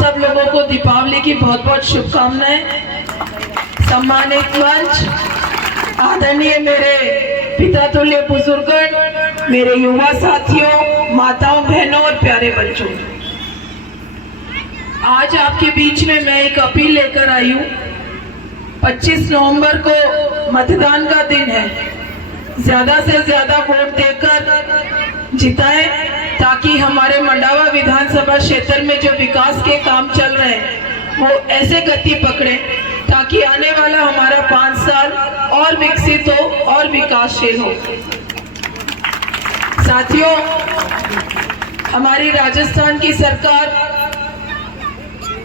सब लोगों को दीपावली की बहुत बहुत शुभकामनाएं। सम्मानित मंच, आदरणीय मेरे पिता तुल्य बुजुर्गण, मेरे युवा साथियों, माताओं, बहनों और प्यारे बच्चों, आज आपके बीच में मैं एक अपील लेकर आई हूँ। 25 नवंबर को मतदान का दिन है। ज्यादा से ज्यादा वोट देकर जिताएं ताकि हमारे मंडावा विधानसभा क्षेत्र में जो विकास के काम चल रहे हैं वो ऐसे गति पकड़े ताकि आने वाला हमारा 5 साल और विकसित हो और विकासशील हो। साथियों, हमारी राजस्थान की सरकार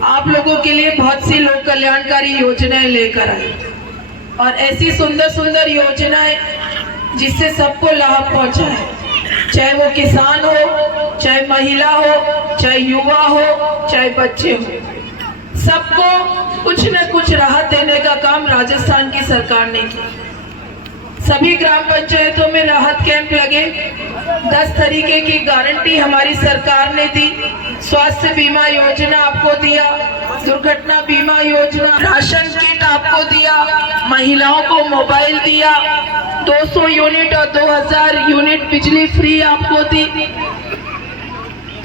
आप लोगों के लिए बहुत सी लोक कल्याणकारी योजनाएं लेकर आई और ऐसी सुंदर सुंदर योजनाएं जिससे सबको लाभ पहुंचा है, चाहे वो किसान हो, चाहे महिला हो, चाहे युवा हो, चाहे बच्चे हो, सबको कुछ न कुछ राहत देने का काम राजस्थान की सरकार ने किया। सभी ग्राम पंचायतों में राहत कैंप लगे, 10 तरीके की गारंटी हमारी सरकार ने दी। स्वास्थ्य बीमा योजना आपको दिया, दुर्घटना बीमा योजना, राशन किट आपको दिया, महिलाओं को मोबाइल दिया, 200 यूनिट और 2000 यूनिट बिजली फ्री आपको दी,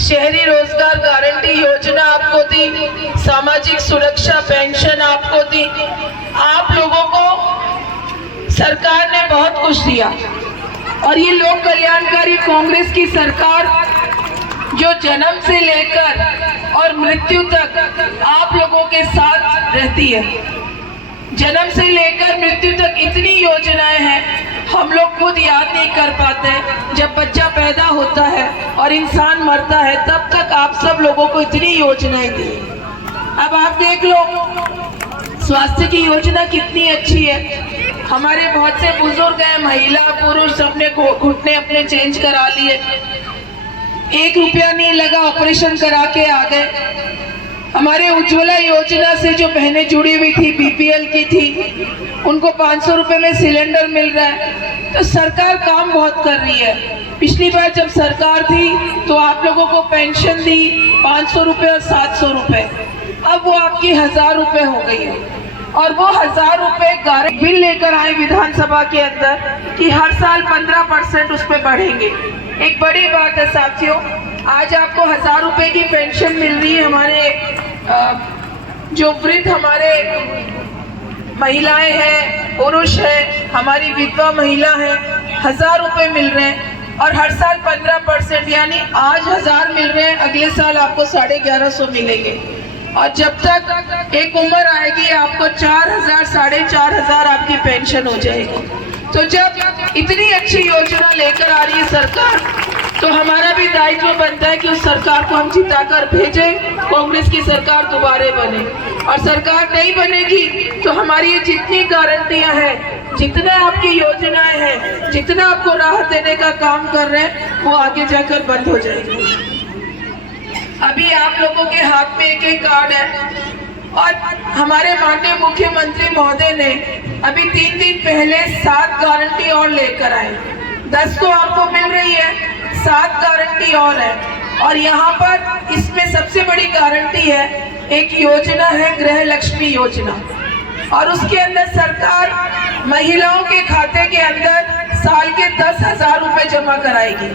शहरी रोजगार गारंटी योजना आपको दी, सामाजिक सुरक्षा पेंशन आपको दी। आप लोगों को सरकार ने बहुत कुछ दिया और ये लोक कल्याणकारी कांग्रेस की सरकार जो जन्म से लेकर और मृत्यु तक आप लोगों के साथ रहती है। जन्म से लेकर मृत्यु तक इतनी योजनाएं हैं, हम लोग खुद याद नहीं कर पाते। जब बच्चा पैदा होता है और इंसान मरता है तब तक आप सब लोगों को इतनी योजनाएं दी। अब आप देख लो, स्वास्थ्य की योजना कितनी अच्छी है। हमारे बहुत से बुजुर्ग हैं, महिला पुरुष सबने घुटने अपने चेंज करा लिए, 1 रुपया नहीं लगा, ऑपरेशन करा के आ गए। हमारे उज्ज्वला योजना से जो बहनें जुड़ी हुई थी, बीपीएल की थी, उनको 500 रुपए में सिलेंडर मिल रहा है। तो सरकार काम बहुत कर रही है। पिछली बार जब सरकार थी तो आप लोगों को पेंशन दी 500 रुपए और 700 रुपए, अब वो आपकी 1000 रुपए हो गई है। और वो 1000 रुपए गारंटी बिल लेकर आए विधानसभा के अंदर कि हर साल 15% उस पर बढ़ेंगे। एक बड़ी बात है साथियों, आज आपको 1000 रुपए की पेंशन मिल रही है। हमारे जो वृद्ध हमारे महिलाएं हैं, पुरुष हैं, हमारी विधवा महिला है, 1000 रुपए मिल रहे हैं और हर साल 15%, यानी आज 1000 मिल रहे हैं, अगले साल आपको 1150 मिलेंगे। और जब तक एक उम्र आएगी आपको 4000, 4500 आपकी पेंशन हो जाएगी। तो जब इतनी अच्छी योजना लेकर आ रही है सरकार, तो हमारा भी दायित्व बनता है कि उस सरकार को हम जिताकर भेजें, कांग्रेस की सरकार दोबारा बने। और सरकार नहीं बनेगी तो हमारी ये जितनी गारंटियां हैं, जितना आपकी योजनाएं हैं, जितना आपको राहत देने का काम कर रहे हैं, वो आगे जाकर बंद हो जाएगी। अभी आप लोगों के हाथ में एक कार्ड है और हमारे माननीय मुख्यमंत्री महोदय ने अभी 3 दिन पहले 7 गारंटी और लेकर आए। 10 तो आपको मिल रही है, 7 गारंटी और है। और यहाँ पर इसमें सबसे बड़ी गारंटी है, एक योजना है गृह लक्ष्मी योजना, और उसके अंदर सरकार महिलाओं के खाते के अंदर साल के 10,000 रुपए जमा कराएगी।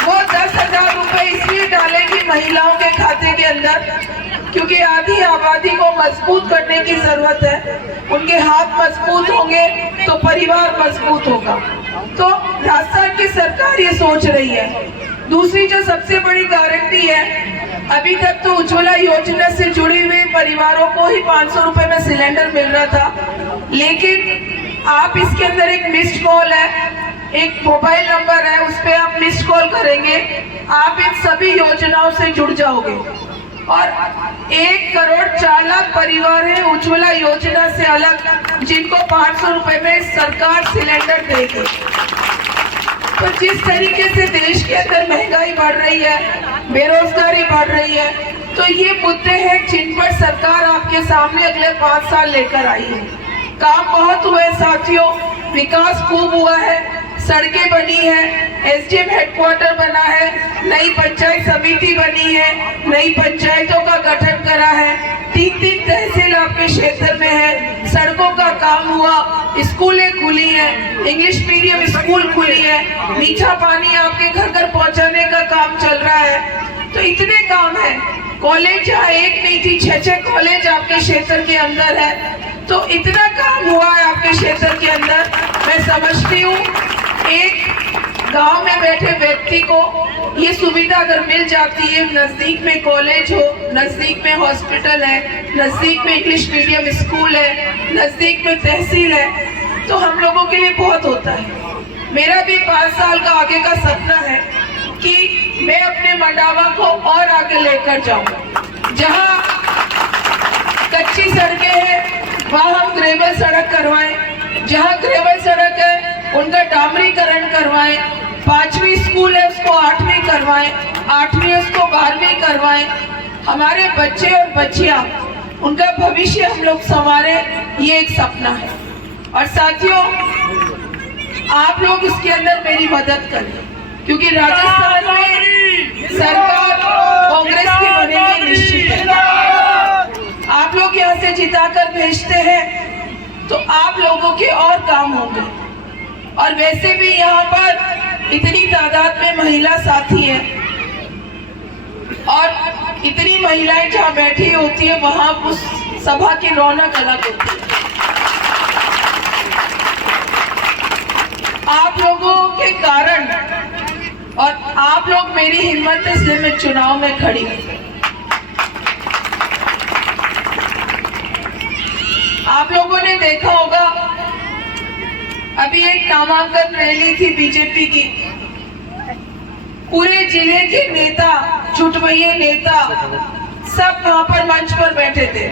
वो 10,000 रुपए इसलिए डालेगी महिलाओं के खाते के अंदर क्योंकि आधी आबादी को मजबूत करने की जरूरत है। उनके हाथ मजबूत होंगे तो परिवार मजबूत होगा। तो राजस्थान की सरकार ये सोच रही है। दूसरी जो सबसे बड़ी गारंटी है, अभी तक तो उज्ज्वला योजना से जुड़ी हुई परिवारों को ही 500 रुपए में सिलेंडर मिल रहा था, लेकिन आप इसके अंदर एक मिस्ड कॉल है, एक मोबाइल नंबर है, उस पर आप मिस्ड कॉल करेंगे, आप इन सभी योजनाओं से जुड़ जाओगे। और 1 करोड़ 4 लाख परिवार है उज्ज्वला योजना से अलग, जिनको 500 रुपए में सरकार सिलेंडर देगी। तो जिस तरीके से देश के अंदर महंगाई बढ़ रही है, बेरोजगारी बढ़ रही है, तो ये मुद्दे हैं जिन पर सरकार आपके सामने अगले 5 साल लेकर आई है। काम बहुत हुए साथियों, विकास खूब हुआ है, सड़कें बनी है, एसडीएम हेडक्वार्टर बना है, नई पंचायत समिति बनी है, नई पंचायतों का गठन करा है, 3 तहसील आपके क्षेत्र में है, सड़कों का काम हुआ, स्कूलें खुली हैं, इंग्लिश मीडियम स्कूल खुली है, मीठा पानी आपके घर घर पहुंचाने का काम चल रहा है। तो इतने काम है। कॉलेज जहाँ एक नहीं थी, 6 कॉलेज आपके क्षेत्र के अंदर है। तो इतना काम हुआ है आपके क्षेत्र के अंदर। मैं समझती हूँ एक गांव में बैठे व्यक्ति को ये सुविधा अगर मिल जाती है, नजदीक में कॉलेज हो, नजदीक में हॉस्पिटल है, नजदीक में इंग्लिश मीडियम स्कूल है, नजदीक में तहसील है, तो हम लोगों के लिए बहुत होता है। मेरा भी 5 साल का आगे का सपना है कि मैं अपने मंडावा को और आगे लेकर जाऊं। जहां कच्ची सड़कें हैं वहां हम ग्रेवल सड़क करवाएं, जहां ग्रेवल सड़क है उनका डामरीकरण करवाएं, 5वीं स्कूल है उसको 8वीं करवाएं, 8वीं उसको 12वीं करवाएं। हमारे बच्चे और बच्चियां, उनका भविष्य हम लोग संवारे, ये एक सपना है। और साथियों, आप लोग इसके अंदर मेरी मदद करें, क्योंकि राजस्थान में सरकार कांग्रेस की बनेगी निश्चित है। आप लोग यहाँ से जिताकर भेजते हैं तो आप लोगों के और काम होंगे। और वैसे भी यहाँ पर इतनी तादाद में महिला साथी है और इतनी महिलाएं जहाँ बैठी होती है वहां उस सभा की रौनक अलग होती है। आप लोगों के कारण और आप लोग मेरी हिम्मत है, इसलिए मैं चुनाव में खड़ी हूँ। आप लोगों ने देखा होगा अभी एक नामांकन रैली थी बीजेपी की, पूरे जिले के नेता, चुटवैये नेता सब वहां पर मंच पर बैठे थे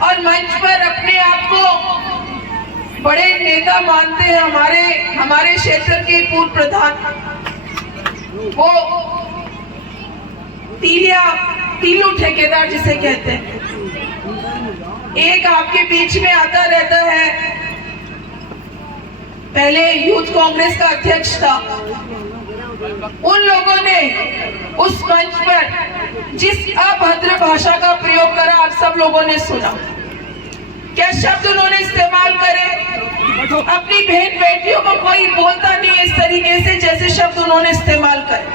और मंच पर अपने आप को बड़े नेता मानते हैं। हमारे क्षेत्र के पूर्व प्रधान, वो तीलू ठेकेदार जिसे कहते हैं, एक आपके बीच में आता रहता है, पहले यूथ कांग्रेस का अध्यक्ष था। उन लोगों ने उस मंच पर जिस अभद्र भाषा का प्रयोग करा, आप सब लोगों ने सुना। क्या शब्द उन्होंने इस्तेमाल करे? अपनी बहन बेटियों को कोई बोलता नहीं इस तरीके से जैसे शब्द उन्होंने इस्तेमाल करे।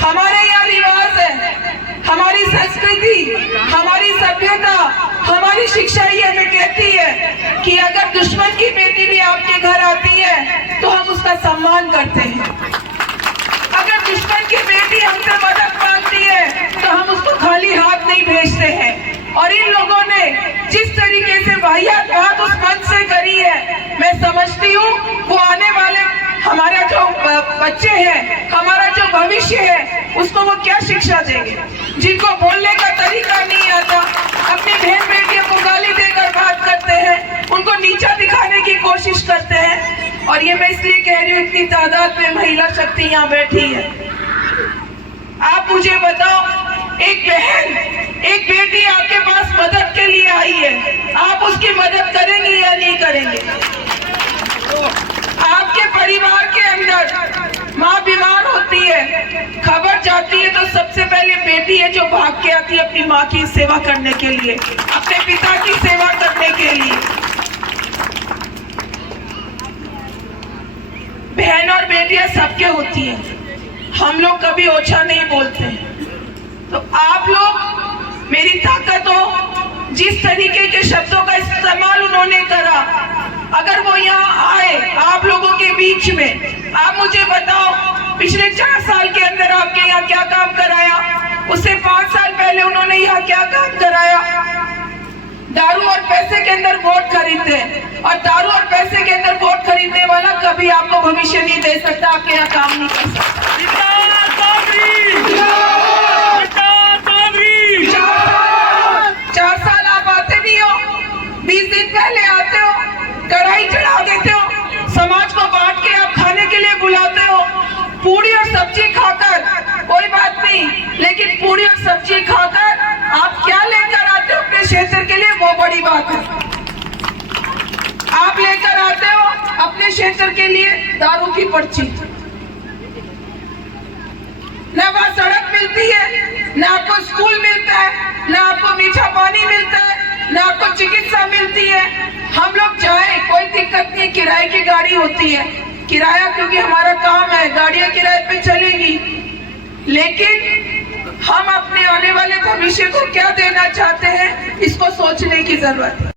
हमारे यहाँ रिवाज है, हमारी संस्कृति, हमारी सभ्यता, हमारी शिक्षा ये हमें कहती है कि अगर दुश्मन की बेटी भी आपके घर आती है तो हम उसका सम्मान करते हैं। अगर दुश्मन की बेटी हमसे मदद मांगती है तो हम उसको खाली हाथ नहीं भेजते हैं। और इन लोगों ने जिस तरीके से वाहियात बात उस मंच से करी है, मैं समझती हूँ वो आने वाले हमारा जो बच्चे हैं, हमारा जो भविष्य है, उसको वो क्या शिक्षा देंगे? जिनको बोलने का तरीका नहीं आता, अपनी बहन बेटियों को गाली देकर बात करते हैं, उनको नीचा दिखाने की कोशिश करते हैं। और ये मैं इसलिए कह रही हूँ, इतनी तादाद में महिला शक्ति यहाँ बैठी है। आप मुझे बताओ, एक बहन, एक बेटी आपके पास मदद के लिए आई है, आप उसकी मदद करेंगे या नहीं करेंगे? आपके परिवार के अंदर माँ बीमार होती है, खबर जाती है तो सबसे पहले बेटी है जो भाग के आती है अपनी माँ की सेवा करने के लिए, अपने पिता की सेवा करने के लिए। बहन और बेटियां सबके होती हैं, हम लोग कभी ओछा नहीं बोलते। तो आप लोग मेरी ताकत हो, जिस तरीके के शब्दों का इस्तेमाल उन्होंने करा, अगर वो यहाँ आए आप लोगों के बीच में, आप मुझे बताओ पिछले 4 साल के अंदर आपके यहाँ क्या काम कराया? उससे 5 साल पहले उन्होंने यहाँ क्या काम कराया? दारू और पैसे के अंदर वोट खरीदते हैं, और दारू और पैसे के अंदर वोट खरीदने वाला कभी आपको भविष्य नहीं दे सकता, आपके यहाँ काम नहीं कर सकता। 4 साल आप आते नहीं हो, 20 दिन पहले आते हो, कढ़ाई चढ़ा देते हो, समाज को बांट के आप खाने के लिए बुलाते हो, पूरी और सब्जी खाकर, कोई बात नहीं, लेकिन पूरी और सब्जी खाकर आप क्या लेकर आते हो अपने क्षेत्र के लिए, वो बड़ी बात है। आप लेकर आते हो क्षेत्र के लिए दारू की पर्ची, ना वहाँ सड़क मिलती है, ना आपको स्कूल मिलता है, ना आपको मीठा पानी मिलता है, ना आपको चिकित्सा मिलती है। हम लोग जाए कोई दिक्कत नहीं, किराए की गाड़ी होती है, किराया क्योंकि हमारा काम है, गाड़ियां किराए पे चलेगी, लेकिन हम अपने आने वाले भविष्य को क्या देना चाहते हैं, इसको सोचने की जरूरत है।